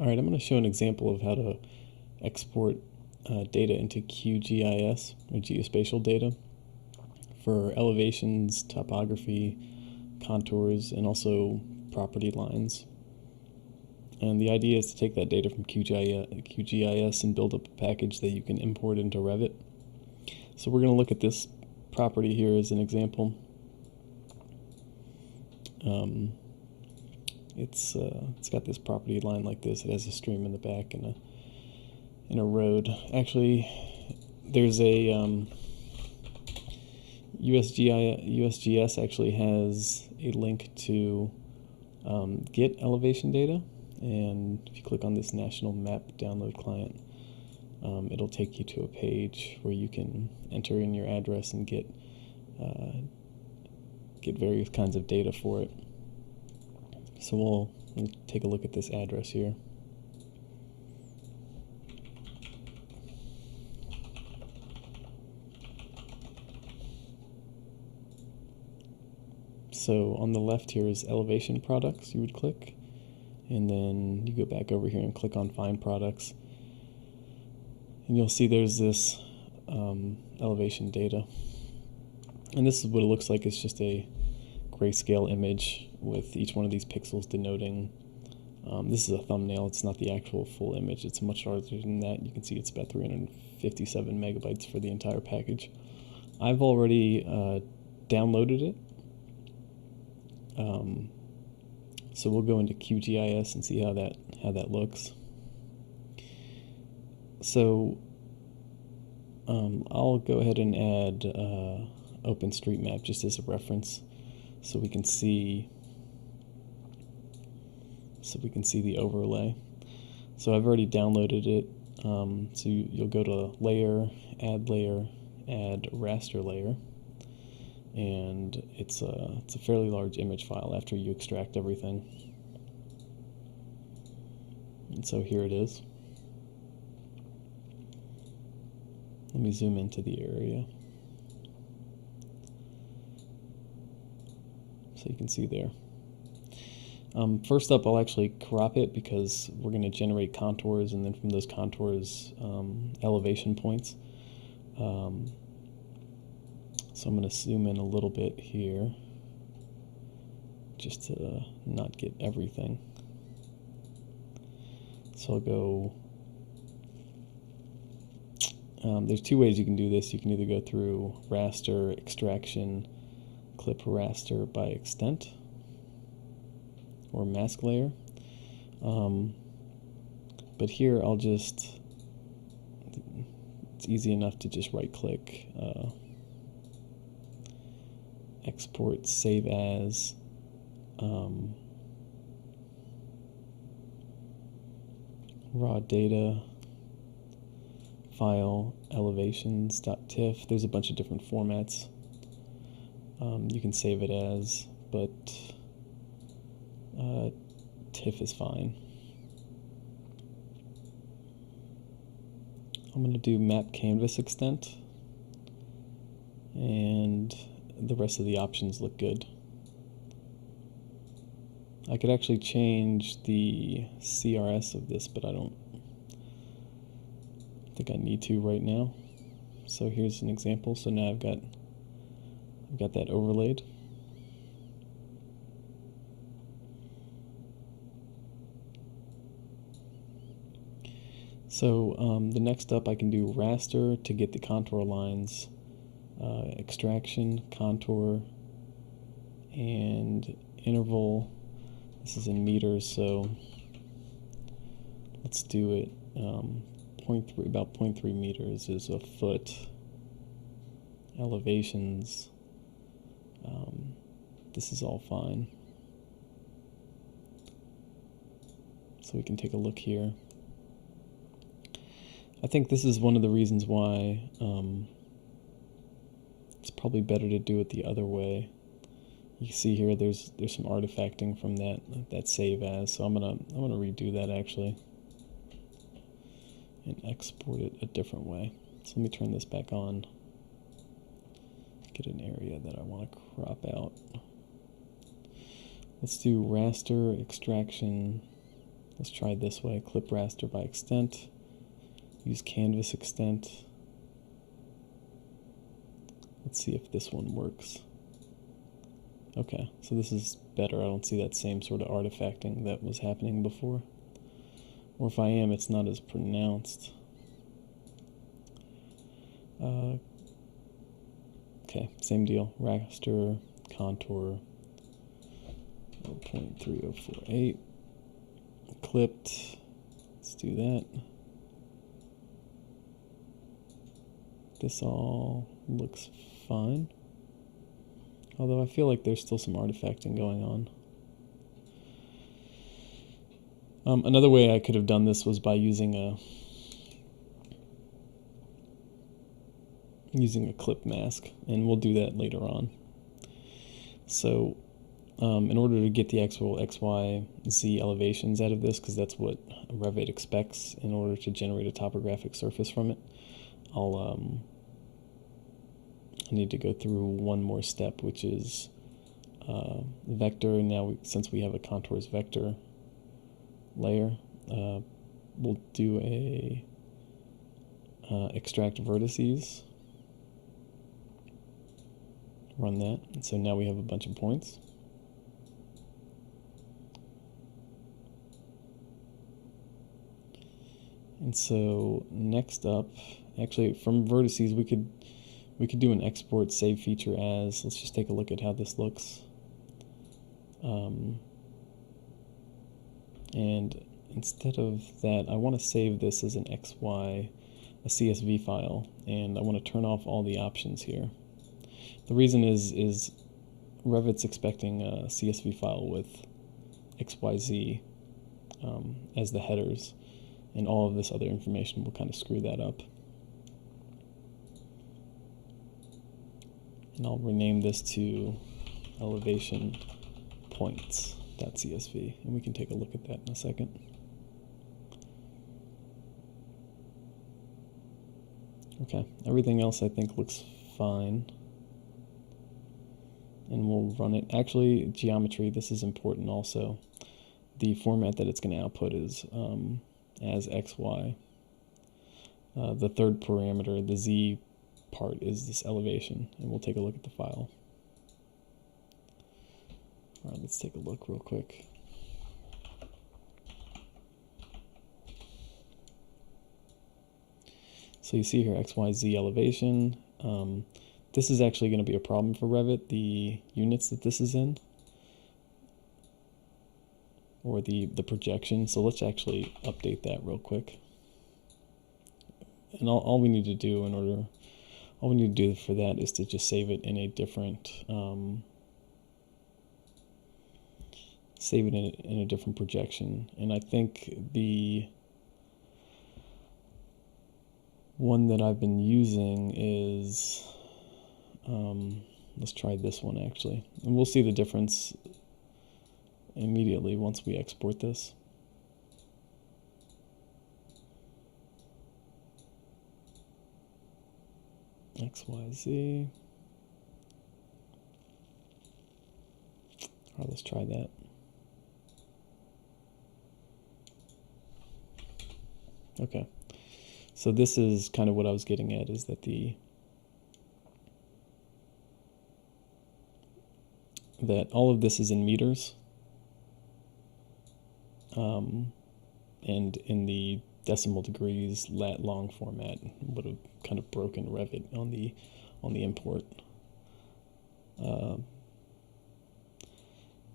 Alright, I'm going to show an example of how to export data into QGIS, or geospatial data, for elevations, topography, contours, and also property lines. And the idea is to take that data from QGIS and build up a package that you can import into Revit. So we're going to look at this property here as an example. It's got this property line like this. It has a stream in the back and a road. Actually, there's a USGS actually has a link to get elevation data, and if you click on this national map download client, it'll take you to a page where you can enter in your address and get various kinds of data for it. So we'll take a look at this address here. So on the left here is elevation products. You would click, and then you go back over here and click on find products, and you'll see there's this elevation data, and this is what it looks like. It's just a grayscale image with each one of these pixels denoting, this is a thumbnail, it's not the actual full image, it's much larger than that. You can see it's about 357 megabytes for the entire package. I've already downloaded it, so we'll go into QGIS and see how that looks. So I'll go ahead and add OpenStreetMap just as a reference, so we can see the overlay. So I've already downloaded it. So you'll go to Layer, Add Raster Layer, and it's a fairly large image file after you extract everything. And so here it is. Let me zoom into the area so you can see there. First up, I'll actually crop it because we're going to generate contours, and then from those contours, elevation points. So I'm going to zoom in a little bit here just to not get everything. So I'll go, there's two ways you can do this. You can either go through raster, extraction, clip raster by extent, or mask layer. But here I'll just, it's easy enough to just right click, export, save as, raw data, file, elevations.tiff. There's a bunch of different formats you can save it as, but TIFF is fine. I'm going to do map canvas extent, and the rest of the options look good. I could actually change the CRS of this, but I don't think I need to right now. So here's an example. So now I've got that overlaid. So the next up, I can do raster to get the contour lines, extraction, contour, and interval. This is in meters, so let's do it. 0.3, about 0.3 meters is a foot. Elevations, this is all fine. So we can take a look here. I think this is one of the reasons why it's probably better to do it the other way. You can see here there's some artifacting from that save as, so I'm gonna redo that actually and export it a different way. So let me turn this back on. Get an area that I want to crop out. Let's do raster, extraction, Let's try it this way. Clip raster by extent. Use canvas extent. Let's see if this one works. Okay, so this is better. I don't see that same sort of artifacting that was happening before. Or if I am, it's not as pronounced. Okay, same deal. Raster, contour, 0.3048. Clipped. Let's do that. This all looks fine. Although I feel like there's still some artifacting going on. Another way I could have done this was by using a clip mask, and we'll do that later on. So in order to get the actual X, Y, Z elevations out of this, because that's what Revit expects in order to generate a topographic surface from it, I need to go through one more step, which is vector. Now, since we have a contours vector layer, we'll do a extract vertices. Run that, and so now we have a bunch of points. And so next up, actually from vertices we could do an export save feature as. Let's just take a look at how this looks. And instead of that, I want to save this as an XY, a CSV file, and I want to turn off all the options here. The reason is Revit's expecting a CSV file with XYZ as the headers, and all of this other information will kind of screw that up. And I'll rename this to elevation points.csv, and we can take a look at that in a second. Okay, everything else I think looks fine. And we'll run it. Actually, geometry, this is important also. The format that it's going to output is as XY. The third parameter, the Z part, is this elevation, and we'll take a look at the file. All right, let's take a look real quick. So you see here XYZ elevation. This is actually going to be a problem for Revit, the units that this is in, or the projection. So let's actually update that real quick. And all we need to do for that is to just save it in a different projection. And I think the one that I've been using is let's try this one actually, and we'll see the difference immediately once we export this. XYZ. All right, let's try that. Okay, so this is kind of what I was getting at, is that that all of this is in meters, and in the decimal degrees lat long format would have kind of broken Revit on the import.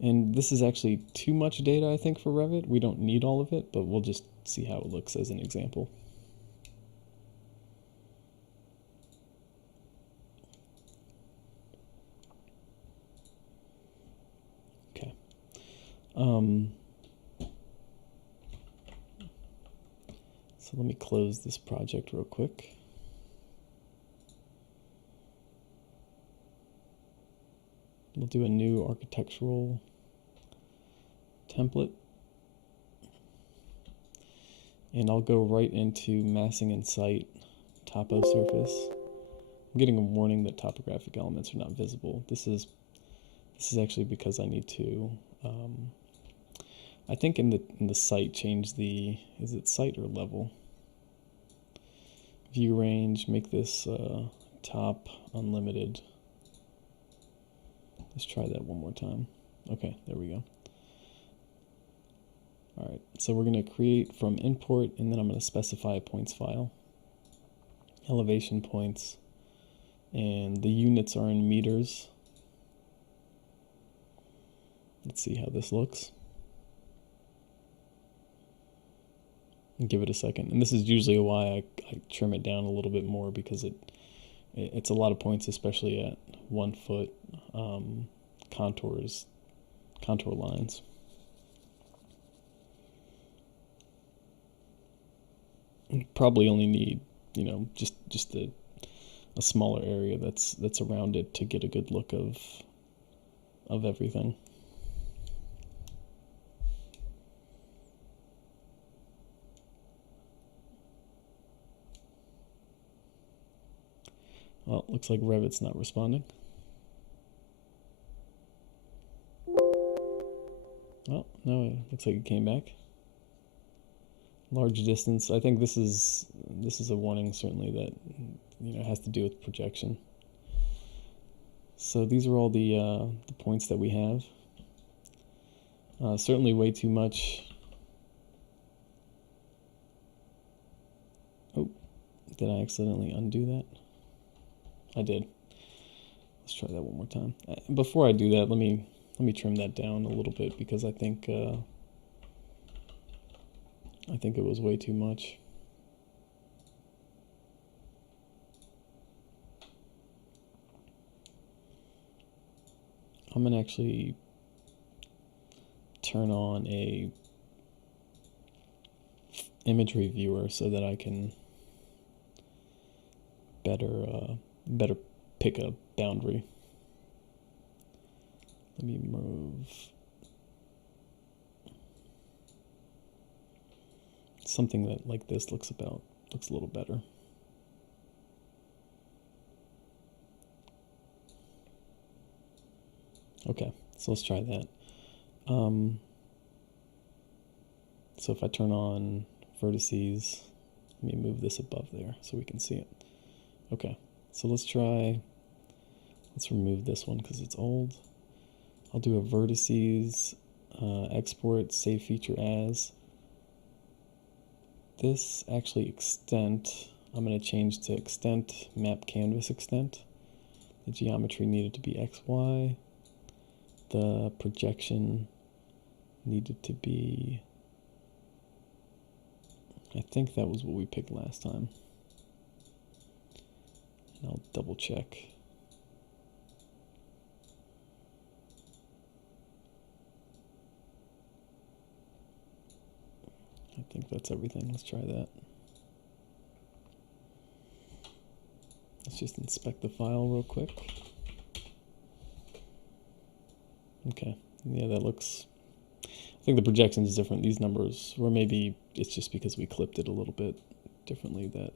And this is actually too much data, I think, for Revit. We don't need all of it, but we'll just see how it looks as an example. Okay. So let me close this project real quick. We'll do a new architectural template. And I'll go right into massing in site, topo surface. I'm getting a warning that topographic elements are not visible. This is actually because I need to I think in the site change the, is it site or level? View range, make this top unlimited. Let's try that one more time. Okay, there we go. All right, so we're going to create from import, and then I'm going to specify a points file, elevation points, and the units are in meters. Let's see how this looks. And give it a second. And this is usually why I trim it down a little bit more, because it's a lot of points, especially at 1 foot contour lines. You probably only need, you know, just a smaller area that's around it to get a good look of everything. Well, it looks like Revit's not responding. Oh, no, it looks like it came back. Large distance. I think this is a warning, certainly, that, you know, has to do with projection. So these are all the points that we have. Certainly way too much. Oh, did I accidentally undo that? I did. Let's try that one more time. Before I do that, let me trim that down a little bit, because I think it was way too much. I'm gonna actually turn on a imagery viewer so that I can better pick a boundary. Let me move something that like this looks a little better. Okay, so let's try that. So if I turn on vertices, let me move this above there so we can see it. Okay, so let's remove this one because it's old. I'll do a vertices, export, save feature as. This actually extent, I'm going to change to extent, map canvas extent. The geometry needed to be XY. The projection needed to be, I think that was what we picked last time. And I'll double check. I think that's everything. Let's try that. Let's just inspect the file real quick. Okay, yeah, that looks, I think the projection is different. These numbers, or maybe it's just because we clipped it a little bit differently that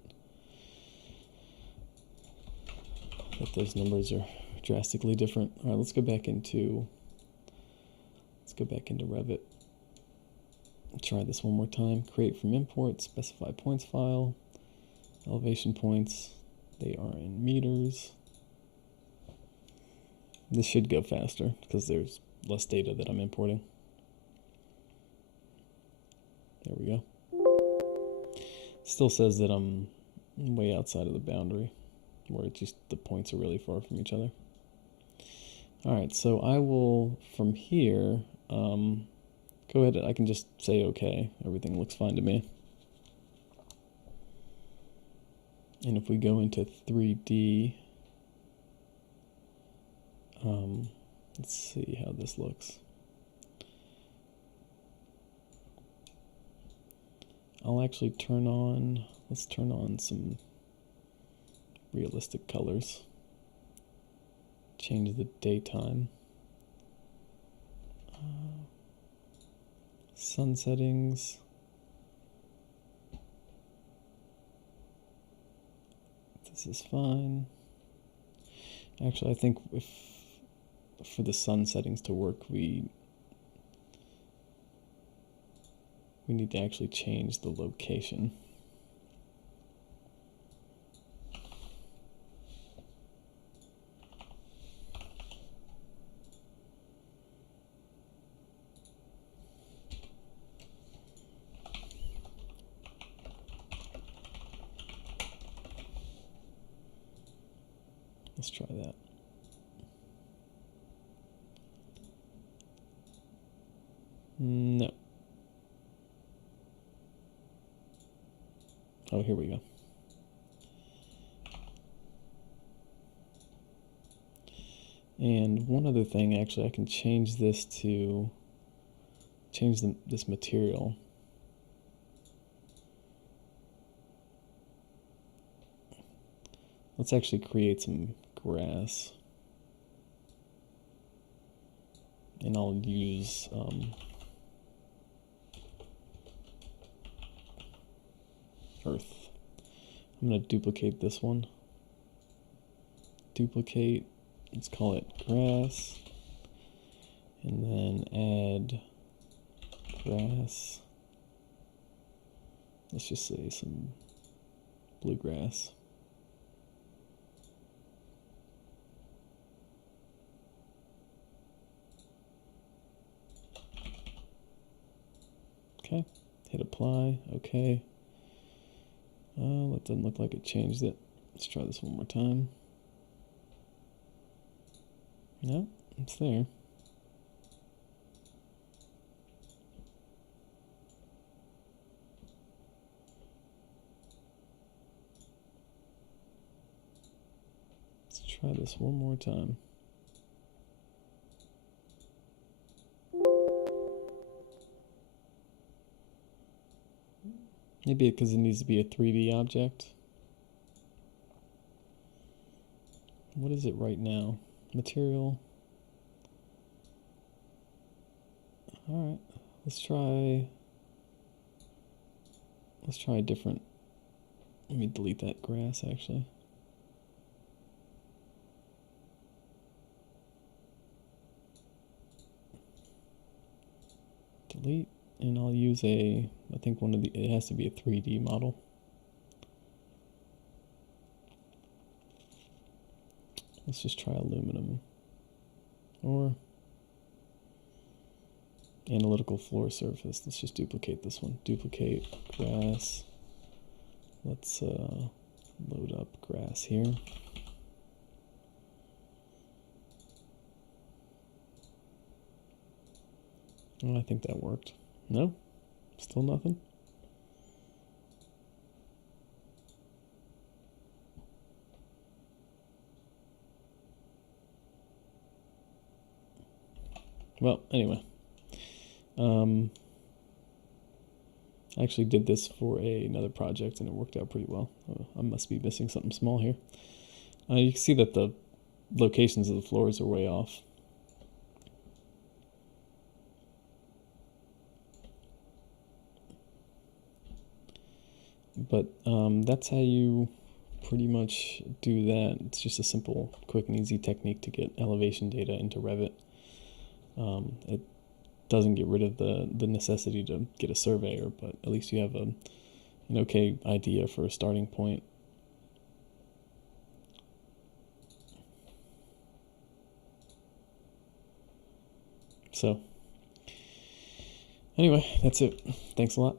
those numbers are drastically different. All right, let's go back into Revit. Try this one more time. Create from import, specify points file, elevation points. They are in meters. This should go faster because there's less data that I'm importing. There we go. Still says that I'm way outside of the boundary, where it's just the points are really far from each other. All right, so I will, from here, go ahead, I can just say okay. Everything looks fine to me. And if we go into 3D, let's see how this looks. I'll actually let's turn on some realistic colors. Change the daytime. Sun settings. This is fine. Actually, I think for the sun settings to work, we we need to actually change the location. Let's try that. No. Oh, here we go. And one other thing, actually, I can change this to this material. Let's actually create some grass. And I'll use earth. I'm going to duplicate this one. Duplicate, let's call it grass. And then add grass. Let's just say some bluegrass. Okay, hit apply, okay. That doesn't look like it changed it. Let's try this one more time. No, it's there. Let's try this one more time. Maybe because it needs to be a 3D object. What is it right now? Material. All right, let's try a different. Let me delete that grass actually. Delete, and I'll use I think it has to be a 3D model. Let's just try aluminum or analytical floor surface. Let's just duplicate this one. Duplicate grass. Let's load up grass here. Oh, I think that worked. No? Still nothing? Well, anyway. I actually did this for another project and it worked out pretty well. I must be missing something small here. You can see that the locations of the floors are way off. But that's how you pretty much do that. It's just a simple, quick, and easy technique to get elevation data into Revit. It doesn't get rid of the necessity to get a surveyor, but at least you have an okay idea for a starting point. So, anyway, that's it. Thanks a lot.